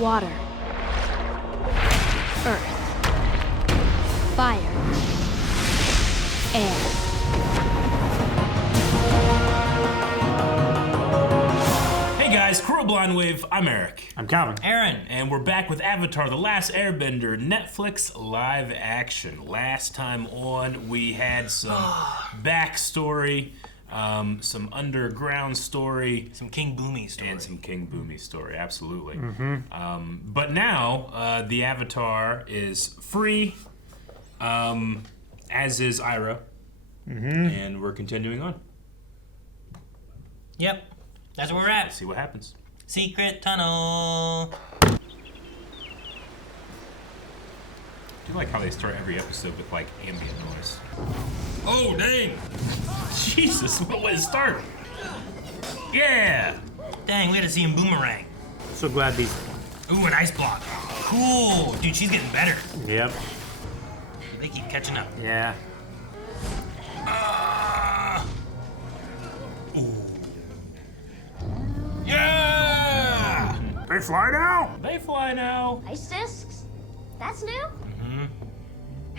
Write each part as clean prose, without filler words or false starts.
Water. Earth. Fire. Air. Hey guys, Coral Blind Wave, I'm Eric. I'm Calvin. Aaron. And we're back with Avatar: The Last Airbender Netflix live action. Last time on, we had some backstory, some underground story, Some King Boomy story. and some King Boomy story, absolutely. But now, the Avatar is free, as is Ira, and we're continuing on. Yep. That's where we're at. See what happens. Secret tunnel. I do like how they start every episode with like ambient noise. Oh dang! Jesus, what way to start? Yeah! Dang, we had to see him boomerang. So glad these. Ooh, an ice block. Cool. Dude, she's getting better. Yep. They keep catching up. Yeah. Ooh. Yeah! They fly now. They fly now. Ice discs? That's new?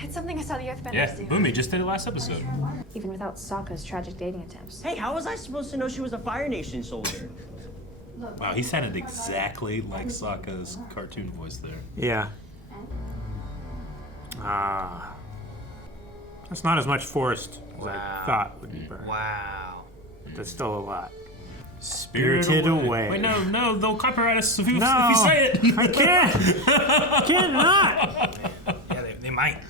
It's something I saw the Earthbenders Yeah, do. Boomy just did it last episode. Even without Sokka's tragic dating attempts. Hey, how was I supposed to know she was a Fire Nation soldier? Wow, he sounded exactly like Sokka's cartoon voice there. Yeah. That's not as much forest as I thought would be burned. Wow. But that's still a lot. Spirited Away. Wait, no, they'll copyright us if you say it. I can't. I can't not. Yeah, they might.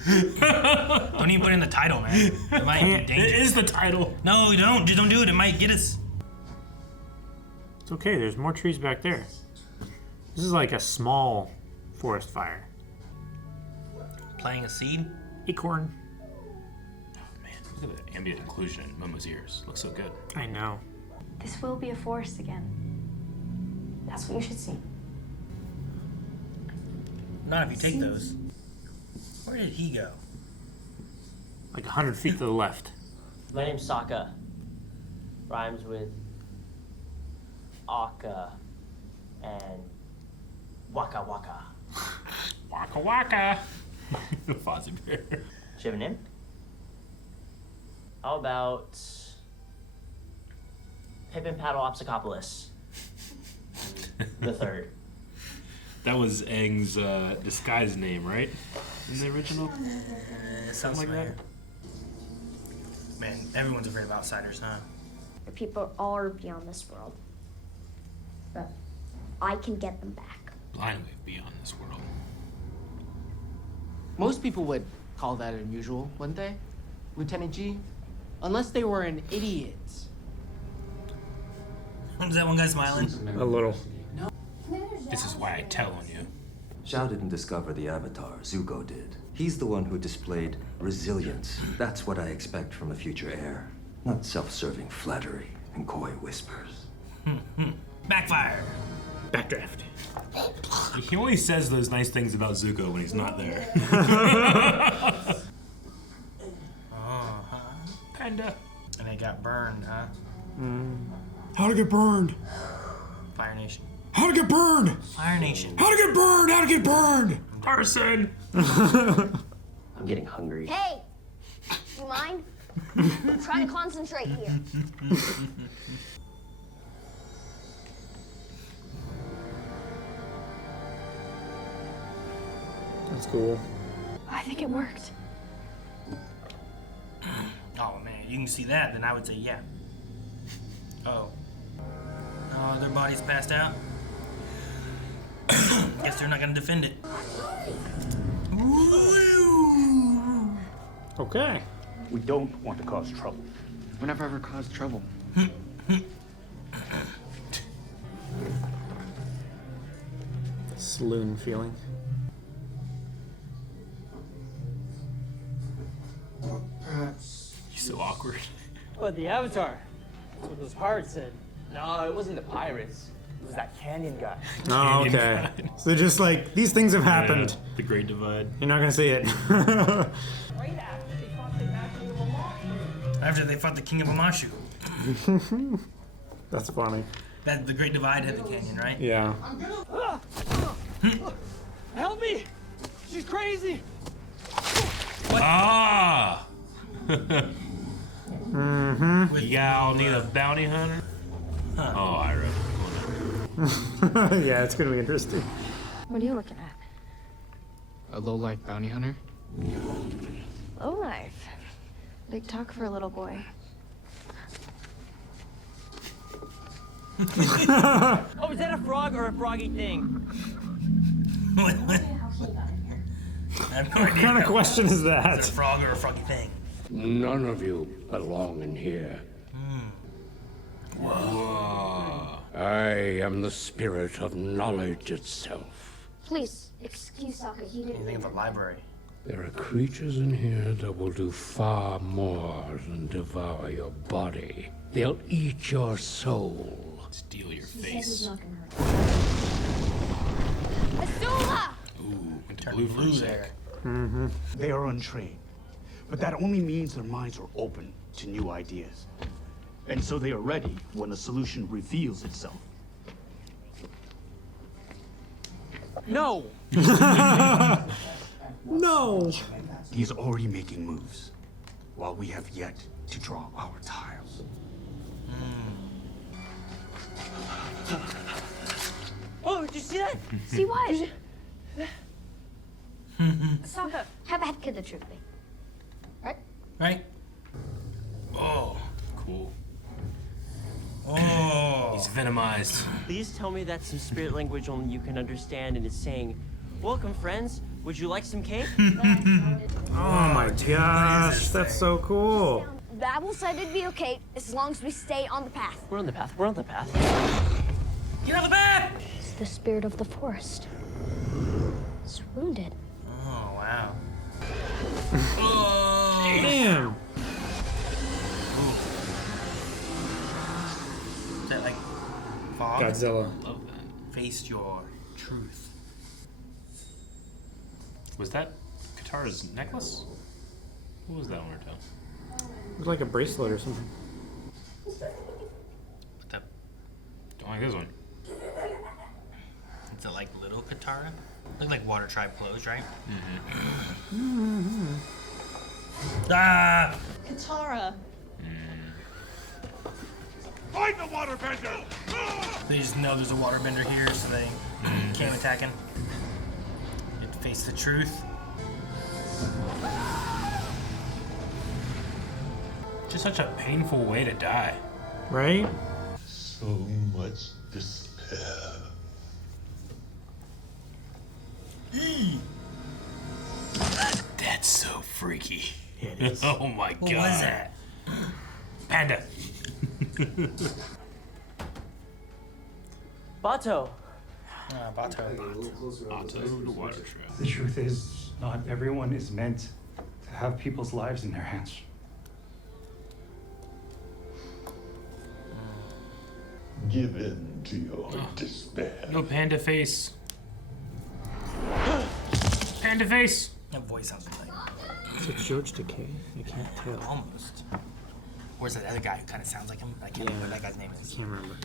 Don't even put in the title, man. It might be It dangerous. is the title. No, don't. Just don't do it. It might get us. It's okay. There's more trees back there. This is like a small forest fire. Playing a seed. Acorn. Man, look at the ambient inclusion in Momo's ears. Looks so good. I know. This will be a forest again. That's what you should see. Not if you take those. Where did he go? Like 100 feet to the left. My name's Sokka. Rhymes with Aka and Waka Waka. Waka waka. Fozzie Bear. Do you have a name? How about Pippin Paddleopsicopolis the third? That was Aang's disguise name, right? In the original? Sounds like familiar. Man, everyone's afraid of outsiders, huh? Your people are beyond this world. But I can get them back. Blind Wave beyond this world. Most people would call that unusual, wouldn't they, Lieutenant G? Unless they were an idiot. Is that one guy smiling? A little. This is why I tell on you. Zhao didn't discover the Avatar, Zuko did. He's the one who displayed resilience. That's what I expect from a future heir. Not self-serving flattery and coy whispers. Backfire. Backdraft. He only says those nice things about Zuko when he's not there. Panda. And they got burned, huh? How to get burned? Fire Nation. How to get burned? Fire Nation. How to get burned? How to get burned? Arson. I'm getting hungry. Hey! You mind? I'm trying to concentrate here. That's cool. I think it worked. Oh man, you can see that, then I would say yeah. Oh. Oh, their body's passed out? Guess they're not gonna defend it. Okay. We don't want to cause trouble. We never ever caused trouble. Saloon feeling. Perhaps. He's so awkward. What, the Avatar? That's what those pirates said. No, it wasn't the pirates. It was that canyon guy. Oh, okay. So just like, these things have happened. Yeah, the Great Divide. You're not gonna see it. After they fought the King of Amashu. That's funny. That the Great Divide had the canyon, right? Yeah. Mm-hmm. You all need a bounty hunter? Oh, I read it. Yeah, it's gonna be interesting. What are you looking at? A low-life bounty hunter? Low life. Big talk for a little boy. Oh, is that a frog or a froggy thing? I have no What kind of question is Is it a that? frog or a froggy thing? None of you belong in here. I am the spirit of knowledge itself. Please, excuse Sokka. He didn't. Anything of a library. There are creatures in here that will do far more than devour your body. They'll eat your soul. Steal your He said he's face. not gonna hurt. Azula! Ooh, went to Turn blue for a blue sec. there. They are untrained, but that only means their minds are open to new ideas. And so they are ready when a solution reveals itself. No! No. He is already making moves, while we have yet to draw our tiles. Oh, did you see that? See what? Sokka. Have had kid the truth be. Right? Right? Oh. Cool. Oh. He's venomized. Please tell me that's some spirit language only you can understand and it's saying, "Welcome, friends. Would you like some cake?" Oh my gosh, that's so cool. Babel said it'd be okay as long as we stay on the path. We're on the path. We're on the path. Get on the back! It's the spirit of the forest. It's wounded. Oh, wow. Damn. Is that like fog? Godzilla. Love that. Face your truth. Was that Katara's necklace? What was that on her toe? It was like a bracelet or something. But that. Don't like this one. Is it like little Katara? Look like Water Tribe clothes, right? Ah! Katara. Find the waterbender! They just know there's a waterbender here, so they can't attack him. You have to face the truth. Just such a painful way to die. Right? So much despair. That's so freaky. Yeah, it is. Oh my god. What was that? Panda. Bato. Bato. Otto the water trap. The truth is, not everyone is meant to have people's lives in their hands. Give in to your despair. No panda face. Panda face. That voice sounds like Is it George Takei? I can't tell. almost. Where's that other guy who kind of sounds like him? I can't remember what that guy's name is. Can't remember.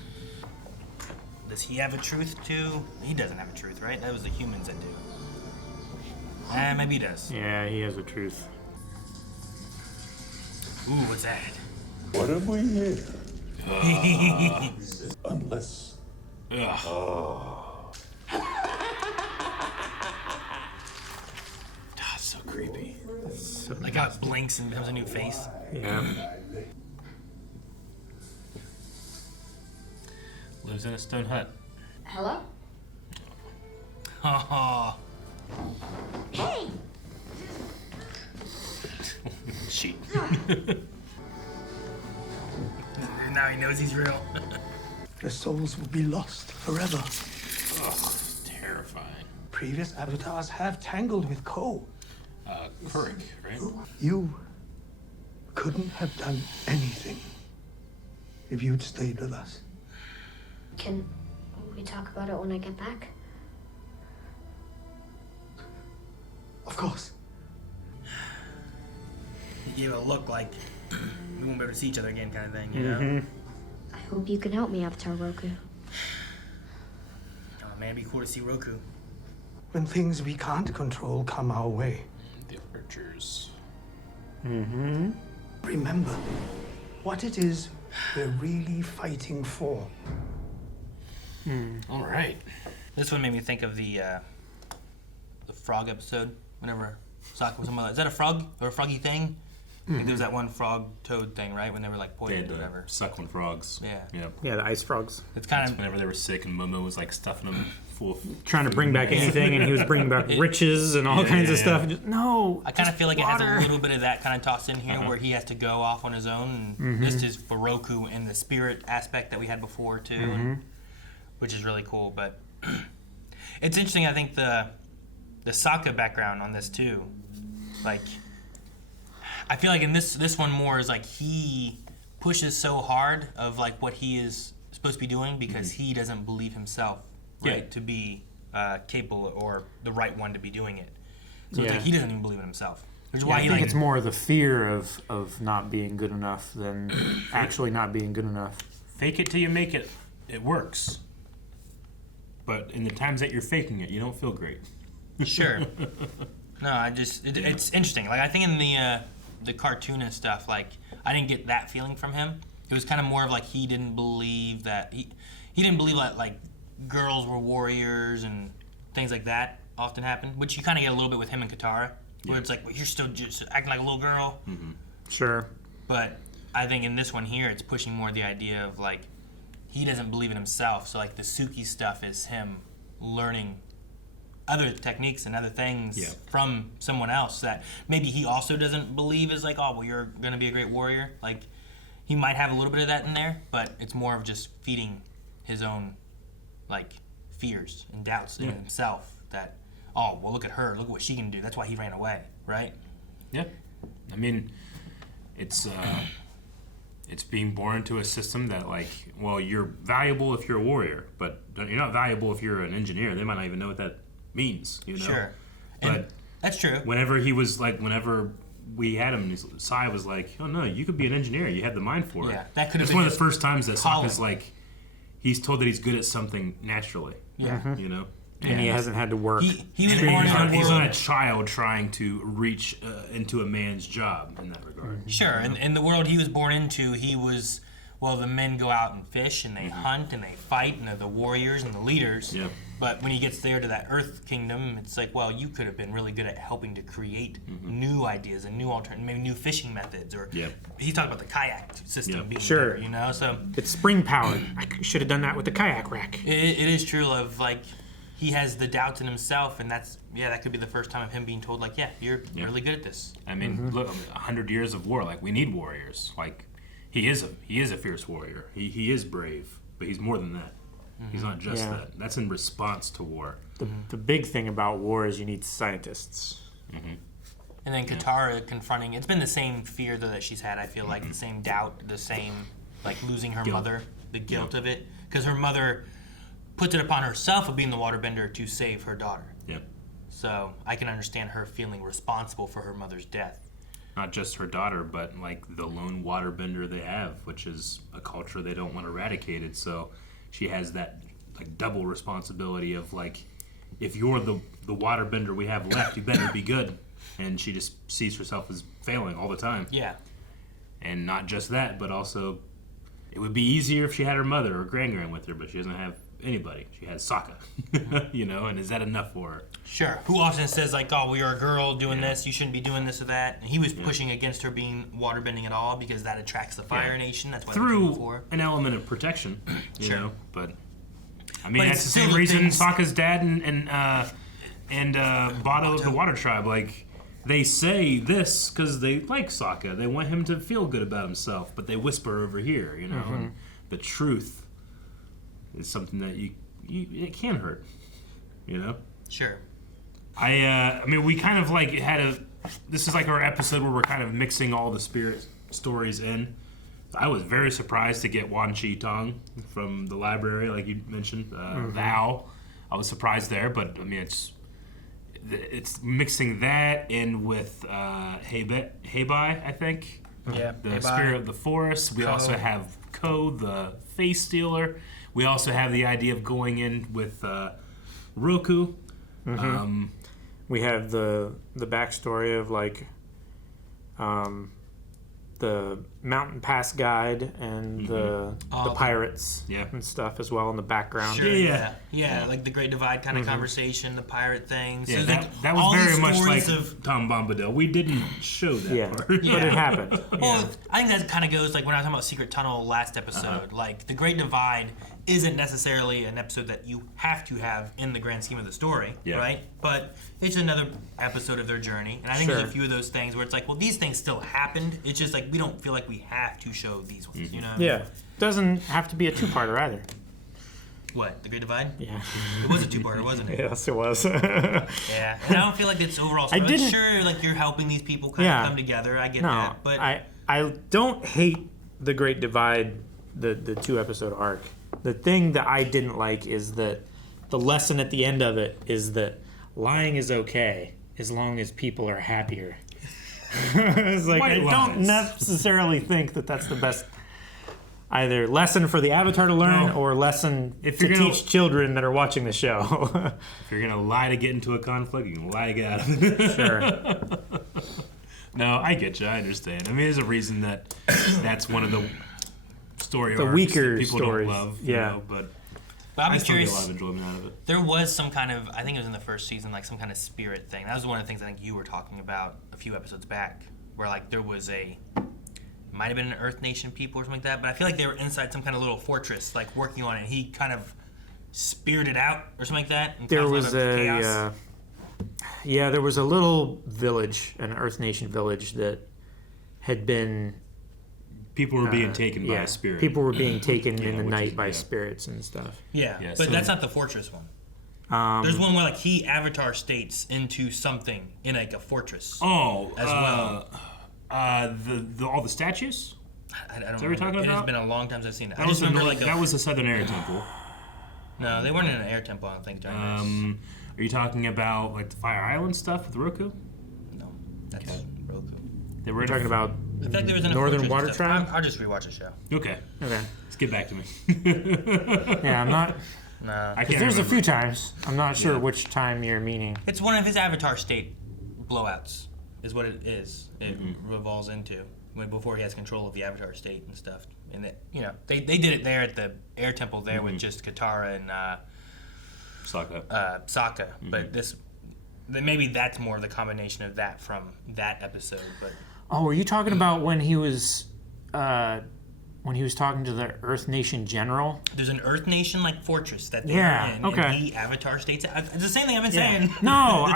Does he have a truth too? He doesn't have a truth, right? That was the humans that do. Maybe he does. Yeah, he has a truth. Ooh, what's that? What have we here? Unless Ugh. Ah, so creepy. Like how it blinks and becomes a new face. Yeah. Lives in a stone hut. Hello? Oh, Hey! Sheep. now he knows he's real. their souls will be lost forever. Ugh, terrifying. Previous avatars have tangled with Ko. Kurik, right? You couldn't have done anything if you'd stayed with us. Can we talk about it when I get back? Of course. He gave a look like we won't be able to see each other again, kind of thing, you know? I hope you can help me, Avatar Roku. Oh man, it'd be cool to see Roku. When things we can't control come our way, The archers. Mm-hmm. remember what it is we're really fighting for. All right. This one made me think of the frog episode. Whenever Sokka was talking about, is that a frog or a froggy thing? I think there was that one frog toad thing, right? When they were like poisoned or whatever. Suckling frogs. Yeah. Yep. Yeah, the ice frogs. It's kind That's of whenever they were sick and Momo was like stuffing them full of Trying to food. bring back anything, and he was bringing back riches and all kinds of stuff. And just, no, I kind of feel like water. it has a little bit of that kind of tossed in here where he has to go off on his own. And this is for Roku and the spirit aspect that we had before too, and, which is really cool. But it's interesting. I think the Sokka background on this too, like I feel like in this one more is like he pushes so hard of like what he is supposed to be doing because he doesn't believe himself right to be capable or the right one to be doing it. So it's like he doesn't even believe in himself. Which is why I think it's more the fear of not being good enough than actually not being good enough. Fake it till you make it. It works. But in the times that you're faking it, you don't feel great. Sure. No, it's interesting. Like I think in the cartoon and stuff, like I didn't get that feeling from him. It was kind of more of like he didn't believe that he didn't believe that like girls were warriors and things like that often happen, which you kind of get a little bit with him and Katara, where it's like, well, you're still just acting like a little girl. Sure. But I think in this one here, it's pushing more the idea of like he doesn't believe in himself. So like the Suki stuff is him learning other techniques and other things from someone else that maybe he also doesn't believe is like, oh, well, you're going to be a great warrior. Like, he might have a little bit of that in there, but it's more of just feeding his own, like, fears and doubts in himself that, oh, well, look at her. Look at what she can do. That's why he ran away, right? Yeah. I mean, it's being born into a system that, like, well, you're valuable if you're a warrior, but you're not valuable if you're an engineer. They might not even know what that means, you know? Sure. But And that's true. whenever he was like, whenever we had him, Sai was like, oh no, you could be an engineer. You had the mind for it. Yeah, that could have It's been one of the his first times that calling. Sokka's like, he's told that he's good at something naturally. Yeah. You know? And he hasn't had to work. He was born in a He's world. not a child trying to reach into a man's job in that regard. Sure, and in the world he was born into, he was, well, the men go out and fish and they hunt and they fight and they're the warriors and the leaders. Yeah. But when he gets there to that Earth Kingdom, it's like, well, you could have been really good at helping to create new ideas and new maybe new fishing methods. Or he talked about the kayak system being better, you know. So it's spring powered. I should have done that with the kayak rack. it is true of like he has the doubts in himself, and that's that could be the first time of him being told like, you're really good at this. I mean, look, 100 years of war. Like, we need warriors. Like, he is a fierce warrior. He is brave, but he's more than that. He's not just that. That's in response to war. The big thing about war is you need scientists. And then Katara confronting, it's been the same fear though that she's had, I feel like, the same doubt, the same, like, losing her mother, the guilt of it. Because her mother puts it upon herself of being the waterbender to save her daughter. Yeah. So I can understand her feeling responsible for her mother's death. Not just her daughter, but, like, the lone waterbender they have, which is a culture they don't want eradicated. So she has that, like, double responsibility of, like, if you're the waterbender we have left, you better be good. And she just sees herself as failing all the time. Yeah. And not just that, but also it would be easier if she had her mother or grand with her, but she doesn't have anybody. She has Sokka, you know, and is that enough for her? Sure. Who often says, like, oh, well, you're a girl doing this, you shouldn't be doing this or that. And he was pushing against her being waterbending at all because that attracts the Fire Nation. That's what through an element of protection, you know, but I mean, But that's it's the same still reason things- Sokka's dad and Bato of the Water Tribe, like, they say this because they like Sokka. They want him to feel good about himself, but they whisper over here, you know. And the truth is something that it can hurt, you know. Sure. I mean, we kind of like this is like our episode where we're kind of mixing all the spirit stories in. I was very surprised to get Wan Chi Tong from the library, like you mentioned, the owl. I was surprised there, but I mean, it's mixing that in with Heibai, I think. Yeah, The Heibai. spirit of the forest. We also have Ko, the face stealer. We also have the idea of going in with Roku. We have the backstory of, like, the mountain pass guide and the pirates and stuff as well in the background. Sure, yeah, like the Great Divide kind of conversation, the pirate thing. Yeah, So that was very much like of Tom Bombadil. We didn't show that part. But it happened. Well, I think that kind of goes like when I was talking about Secret Tunnel last episode. Like the Great Divide isn't necessarily an episode that you have to have in the grand scheme of the story, right? But it's another episode of their journey, and I think there's a few of those things where it's like, well, these things still happened. It's just like we don't feel like we have to show these ones, you know? Yeah, doesn't have to be a two-parter either. What, the Great Divide? Yeah, it was a two-parter, wasn't it? Yes, it was. Yeah, and I don't feel like it's overall. I didn't. Like, sure, like you're helping these people kind of come together. I get that, but I don't hate the Great Divide, the 2-episode arc. The thing that I didn't like is that the lesson at the end of it is that lying is okay as long as people are happier. It's like, I don't necessarily think that that's the best either lesson for the Avatar to learn or lesson to teach children that are watching the show. If you're gonna lie to get into a conflict, you can lie to get out of it. Sure. No, I get you. I understand. I mean, there's a reason that that's one of the story the arcs weaker that people stories. don't love. Yeah. You know, but I'm I still curious. get a lot of enjoyment out of it. There was some kind of, I think it was in the first season, like some kind of spirit thing. That was one of the things I think you were talking about a few episodes back, where like there was might have been an Earth Nation people or something like that, but I feel like they were inside some kind of little fortress, like working on it. And he kind of spirited out or something like that. And There caused was a lot of chaos. there was a little village, an Earth Nation village that had been. People were being taken by a spirit. People were being taken in the which night is- by spirits and stuff. Yeah, Yeah, but so- that's not the fortress one. There's one where like he avatar states into something in like a fortress. Oh, as well. All the statues. I don't Is that what know. you're talking It has about? been a long time since I've seen it. I That was just remember like that was the Southern Air Temple. No, they weren't in an air temple. I don't think during this. Are you talking about like the Fire Island stuff with Roku? No, that's Roku. They were We're talking about I feel like there was in a Northern fortress Water and stuff. Tribe. I'll just rewatch the show. Okay. Okay. Let's get back to me. Yeah, I'm not. Nah. I Because can't there's a remember. few times. I'm not sure Yeah. which time you're meaning. It's one of his avatar state blowouts, is what it is. It revolves into before he has control of the avatar state and stuff. And it, they did it there at the air temple there with just Katara and Sokka. But maybe that's more of the combination of that from that episode. But Oh, are you talking about when he was talking to the Earth Nation general? there's an Earth Nation like fortress that they're Yeah, in, okay. and he avatar states. It's the same thing I've been saying. No,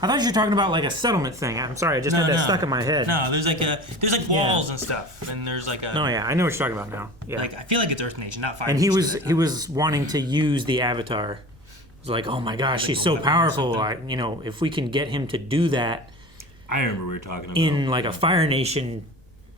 I thought you were talking about like a settlement thing. I'm sorry, I just had that stuck in my head. No, there's like walls and stuff, and there's like a. No, yeah, I know what you're talking about now. Yeah. Like I feel like it's Earth Nation, not Fire And he Nation was at that he time. was wanting to use the Avatar. He was like, oh my gosh, she's so powerful. If we can get him to do that I remember we were talking about in like a Fire Nation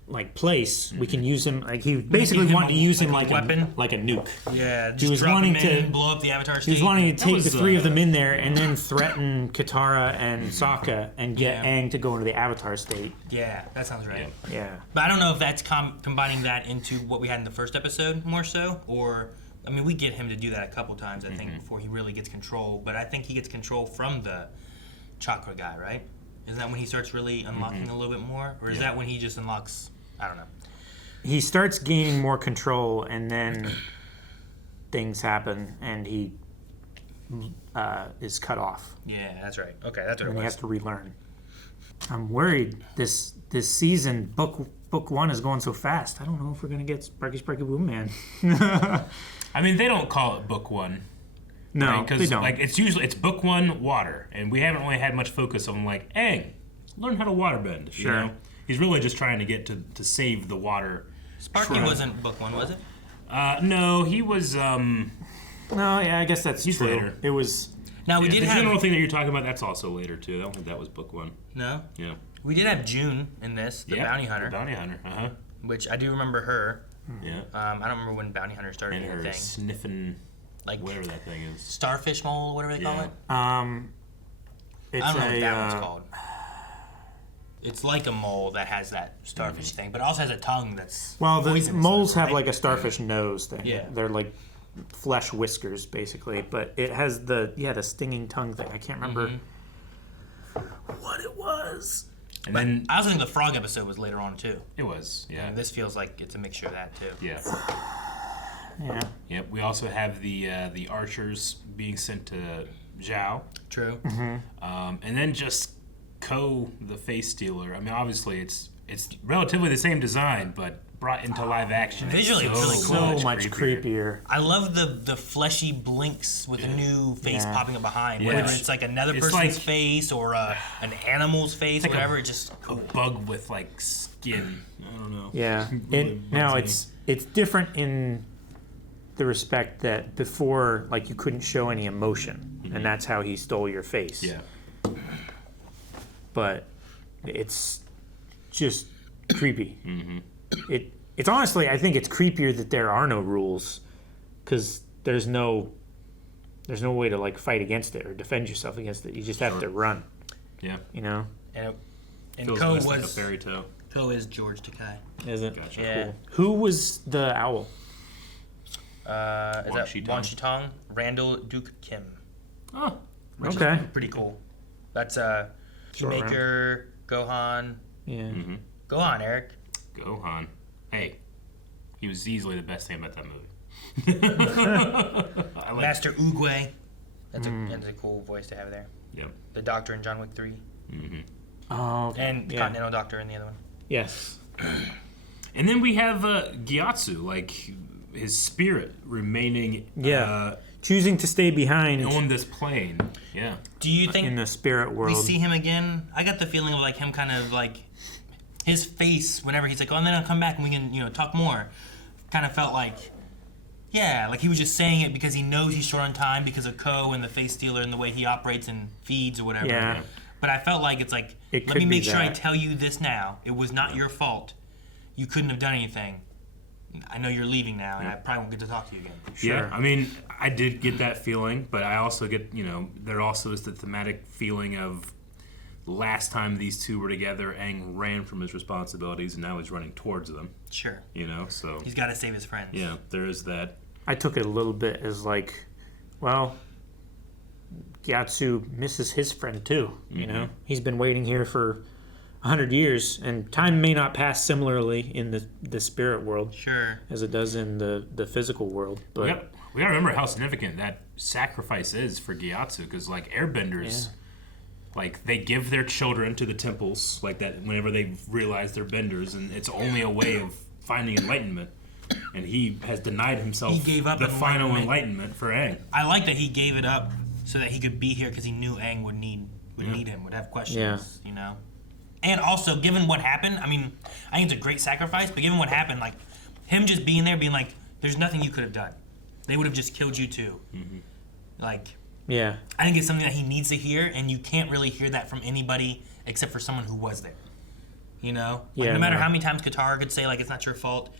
like place, we can use him. Like he basically him wanted to use him like like a weapon? like a nuke. Yeah, He just was drop wanting him in, to blow up the Avatar He state. was wanting to take was, the three of them in there and then threaten Katara and Sokka and get Aang to go into the Avatar state. Yeah, that sounds right. Yeah. But I don't know if that's combining that into what we had in the first episode more so, or I mean, we get him to do that a couple times, I think, before he really gets control. But I think he gets control from the chakra guy, right? Isn't that when he starts really unlocking a little bit more, or is that when he just unlocks? I don't know. He starts gaining more control and then things happen and he is cut off. Yeah, that's right. Okay, that's what And it he has was. to relearn. I'm worried this season, book one is going so fast. I don't know if we're gonna get Sparky Sparky Boom Man. I mean, they don't call it book one. No, right? they don't. Like it's book one water, and we haven't really had much focus on like, hey, learn how to waterbend. Sure. You know? He's really just trying to get to save the water. Sparky wasn't book one, was it? No, he was. No, yeah, I guess that's He's true. later. It was. Now we did the have general thing that you're talking about. That's also later too. I don't think that was book one. no. Yeah. We did have June in this, the bounty hunter, The bounty hunter. Uh huh. which I do remember her. Yeah. I don't remember when bounty hunter started And being a her thing. sniffing, Like whatever that thing is. starfish mole, whatever they call Yeah. it. It's I don't know a. what that one's called. It's like a mole that has that starfish thing, but it also has a tongue that's Well, the poisonous, moles have right? like a starfish nose thing. Yeah. They're like flesh whiskers, basically. But it has the stinging tongue thing. I can't remember what it was. And But then I also think the frog episode was later on too. it was, yeah. And this feels like it's a mixture of that too. Yeah. Yeah. Yep. We also have the archers being sent to Zhao. True. And then just Ko, the face stealer. I mean, obviously it's relatively the same design, but brought into live action. Visually, it's really cool. So much creepier. I love the fleshy blinks with a new face popping up behind. Yeah. Whether it's like another It's person's like- face or an animal's face, like whatever. It just A bug with like skin. I don't know. Yeah. Really And now bugs me. it's different in the respect that before, like, you couldn't show any emotion, and that's how he stole your face. Yeah. But it's just creepy. It's honestly, I think it's creepier that there are no rules, because there's no way to like fight against it or defend yourself against it. You just have to run. Yeah. You know? and Feels Ko less like a was fairy tale. Ko is George Takei. Is it? Gotcha. Yeah. Cool. Who was the owl? Is Wan that Shi Wan Tong. Shi Tong? Randall Duke Kim. Oh. Which Okay. is pretty cool. That's Short round. Keymaker, Gohan. Yeah. Mm-hmm. Gohan, Eric. Gohan. Hey, he was easily the best thing about that movie. I like. Master Oogway. That's a cool voice to have there. Yep. The Doctor in John Wick 3. Mm-hmm. Oh, okay. And yeah. Continental Doctor in the other one. Yes. And then we have Gyatsu, like his spirit remaining. Yeah. Choosing to stay behind On this plane. Yeah. Do you think in the spirit world. we see him again? I got the feeling of like him kind of like his face whenever he's like, oh, and then I'll come back and we can, talk more. Kind of felt like, yeah, like he was just saying it because he knows he's short on time because of Ko and the face stealer and the way he operates and feeds or whatever. Yeah. But I felt like it's like, It let could me be make sure I that. tell you this now. It was not your fault. You couldn't have done anything. I know you're leaving now, and I probably won't get to talk to you again. Yeah, I mean, I did get that feeling, but I also get, there also is the thematic feeling of last time these two were together, Aang ran from his responsibilities, and now he's running towards them. Sure. So. He's got to save his friends. Yeah, there is that. I took it a little bit as like, well, Gyatsu misses his friend too. You know, he's been waiting here for 100 years, and time may not pass similarly in the spirit world, Sure. as it does in the physical world. But We gotta remember how significant that sacrifice is for Gyatsu, because like Airbenders, like they give their children to the temples, like that whenever they realize they're benders, and it's only a way of finding enlightenment. And he has denied himself He gave up the final enlightenment. enlightenment for Aang. I like that he gave it up so that he could be here because he knew Aang would need him, would have questions, And also, given what happened, I mean, I think it's a great sacrifice, but given what happened, like, him just being there, being like, there's nothing you could have done. They would have just killed you too. Like, yeah, I think it's something that he needs to hear, and you can't really hear that from anybody except for someone who was there. Like, Yeah, no matter no. how many times Katara could say, like, it's not your fault,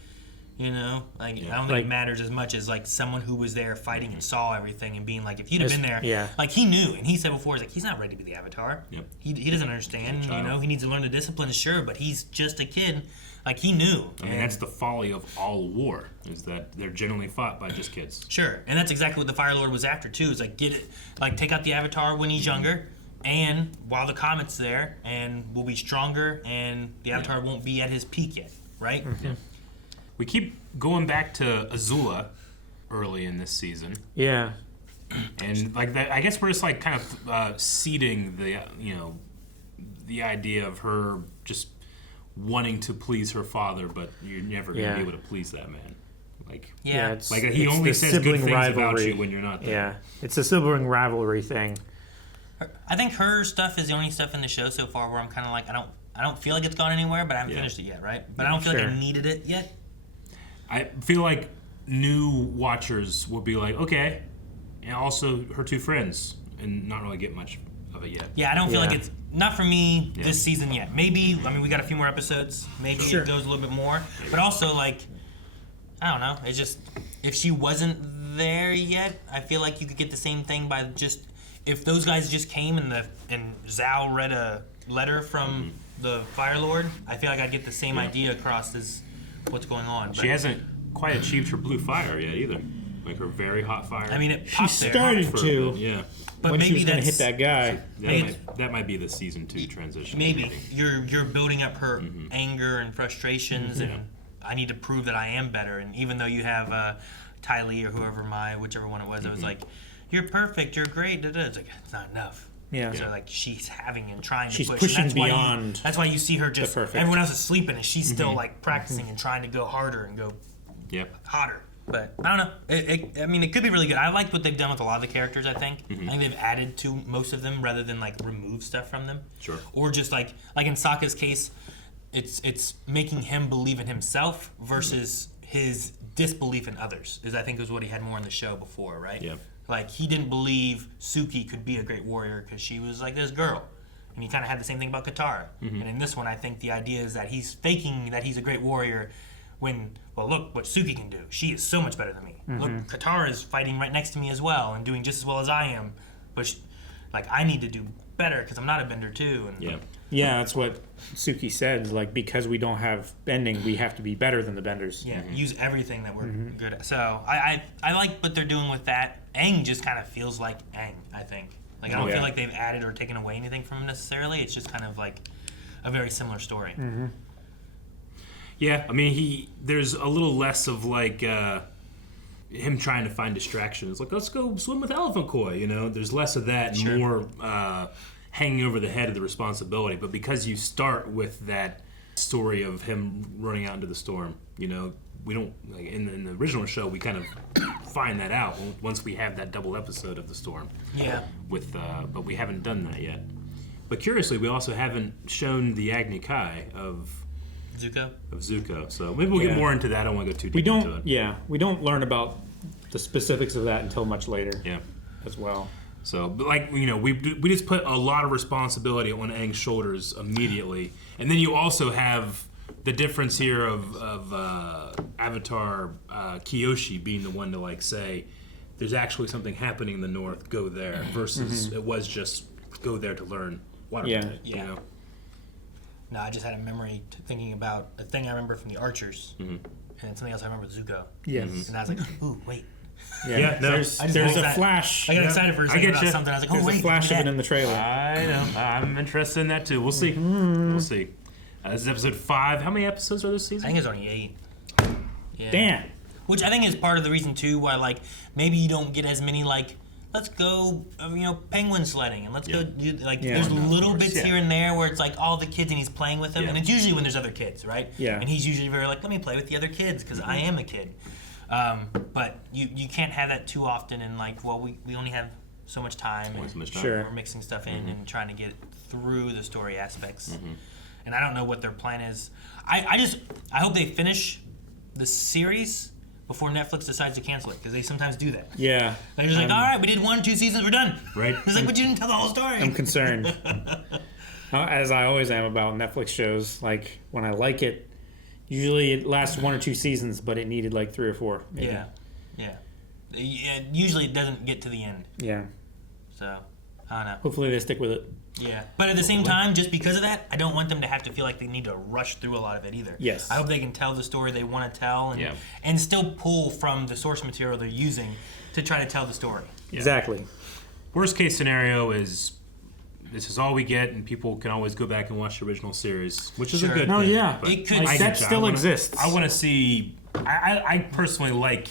like, I don't think Like- it matters as much as, like, someone who was there fighting and saw everything and being like, if you'd have been there, yeah. like, he knew, and he said before, he's like, he's not ready to be the Avatar. Yep. He doesn't understand, He's a child. he needs to learn the discipline, sure, but he's just a kid. Like, he knew. I mean, that's the folly of all war, is that they're generally fought by just kids. Sure, and that's exactly what the Fire Lord was after too. Is like take out the Avatar when he's younger, and while the comet's there, and we'll be stronger, and the Avatar won't be at his peak yet, right? We keep going back to Azula early in this season. yeah, And like that, I guess we're just like kind of seeding the the idea of her just wanting to please her father, but you're never gonna be able to please that man. Like Yeah. it's, like he it's only the says good sibling things about rivalry. you when you're not there. Yeah, it's a sibling rivalry thing. I think her stuff is the only stuff in the show so far where I'm kind of like I don't feel like it's gone anywhere, but I haven't finished it yet, right? But I don't feel like I needed it yet. I feel like new watchers will be like, okay, and also her two friends, and not really get much of it yet. Yeah, I don't feel like it's not for me Yeah. this season yet. Maybe we got a few more episodes. Maybe it goes a little bit more. But also like I don't know. It's just if she wasn't there yet, I feel like you could get the same thing by just if those guys just came and Zhao read a letter from the Fire Lord. I feel like I'd get the same idea across as what's going on. She hasn't quite achieved her blue fire yet either. Like her very hot fire. I mean, it She popped there. started For a to. bit, yeah. But when she maybe was gonna hit that's- that guy. That might be the season 2 transition. Maybe you're building up her anger and frustrations, and I need to prove that I am better. And even though you have Ty Lee or whichever one it was, it was like, you're perfect, you're great. It's like it's not enough. Yeah. So like she's having and trying She's to push. pushing And that's beyond that's why you see her just perfect. everyone else is sleeping and she's still like practicing and trying to go harder and go hotter. But I don't know. I mean, it could be really good. I liked what they've done with a lot of the characters. I think they've added to most of them rather than like remove stuff from them. Sure. Or just like in Sokka's case, it's making him believe in himself versus his disbelief in others. I think was what he had more in the show before, right? Yeah. Like he didn't believe Suki could be a great warrior because she was like this girl. And he kind of had the same thing about Katara. And in this one, I think the idea is that he's faking that he's a great warrior when, well, look what Suki can do. She is so much better than me. Look, Katara is fighting right next to me as well and doing just as well as I am. But, I need to do better because I'm not a bender too. And Yeah, that's what Suki said. Like, because we don't have bending, we have to be better than the benders. Yeah, use everything that we're good at. So I like what they're doing with that. Aang just kind of feels like Aang, I think. Like, I don't feel like they've added or taken away anything from him necessarily. It's just kind of like a very similar story. Yeah, I mean, there's a little less of like him trying to find distractions. Like, let's go swim with elephant koi, you know? There's less of that, and more hanging over the head of the responsibility. But because you start with that story of him running out into the storm, you know, we don't, like in the original show, we kind of find that out once we have that double episode of the storm. Yeah. But we haven't done that yet. But curiously, we also haven't shown the Agni Kai of Zuko. So maybe we'll get more into that. I don't want to go too deep into it. Yeah, we don't learn about the specifics of that until much later. Yeah. As well. So, but like, you know, we just put a lot of responsibility on Aang's shoulders immediately, and then you also have the difference here of Avatar Kyoshi being the one to like say, there's actually something happening in the north, go there, versus it was just go there to learn water. You know? No, I just had a memory thinking about a thing I remember from the Archers, and something else I remember with Zuko. Yes. And I was like, ooh, wait. Yeah, there's a flash. I got excited for a second about something. I was like, there's oh, wait. a flash of it in the trailer. I know. I'm interested in that too. We'll see. We'll see. This is episode 5. How many episodes are this season? I think it's only 8. Yeah. Damn. Which I think is part of the reason too why like maybe you don't get as many like let's go penguin sledding and let's go do like there's little bits here and there where it's like all the kids and he's playing with them and it's usually when there's other kids, right? Yeah. And he's usually very like let me play with the other kids because I am a kid. But you can't have that too often and like we only have so much time and Sure. we're mixing stuff in and trying to get through the story aspects. And I don't know what their plan is. I hope they finish the series before Netflix decides to cancel it, because they sometimes do that. Yeah. They're just like, all right, we did 1, 2 seasons, we're done. Right. It's like, but you didn't tell the whole story. I'm concerned. As I always am about Netflix shows. Like, when I like it, usually it lasts 1 or 2 seasons, but it needed like 3 or 4. Maybe. Yeah. Usually it doesn't get to the end. Yeah. So, I don't know. Hopefully they stick with it. Yeah. But at the same time, just because of that, I don't want them to have to feel like they need to rush through a lot of it either. Yes. I hope they can tell the story they want to tell and still pull from the source material they're using to try to tell the story. Yeah. Exactly. Worst case scenario is this is all we get, and people can always go back and watch the original series, which is a good thing. Yeah. It could. That still exists. I want to see. I personally like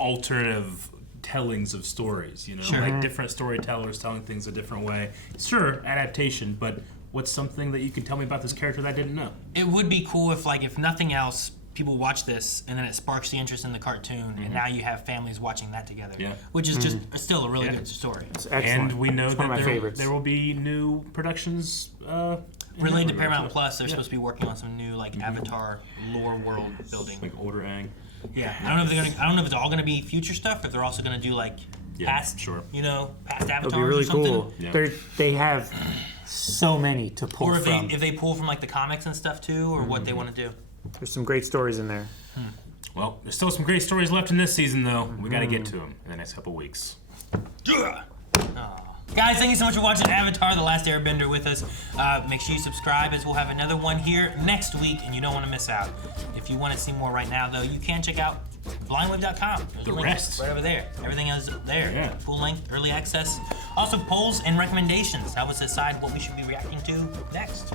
alternative tellings of stories, you know, like different storytellers telling things a different way. Sure, adaptation, but what's something that you can tell me about this character that I didn't know? It would be cool if, like, if nothing else, people watch this and then it sparks the interest in the cartoon, and now you have families watching that together, which is just still a really good story. It's excellent. And we know it's one of my that favorites. there will be new productions related to Paramount Plus. They're supposed to be working on some new like Avatar lore world building, like Older Aang. Yeah, I don't know if they're gonna. I don't know if it's all gonna be future stuff. If they're also gonna do like past, past Avatars. It'll be really or something. cool. Yeah. They have so many to pull or from. if they pull from like the comics and stuff too, or what they want to do. There's some great stories in there. Well, there's still some great stories left in this season, though. We got to get to them in the next couple weeks. Guys, thank you so much for watching Avatar: The Last Airbender with us. Make sure you subscribe, as we'll have another one here next week, and you don't want to miss out. If you want to see more right now, though, you can check out blindwave.com. There's The a link rest. right over there. Everything is there. Yeah. Full length, early access. Also, polls and recommendations. Help us decide what we should be reacting to next.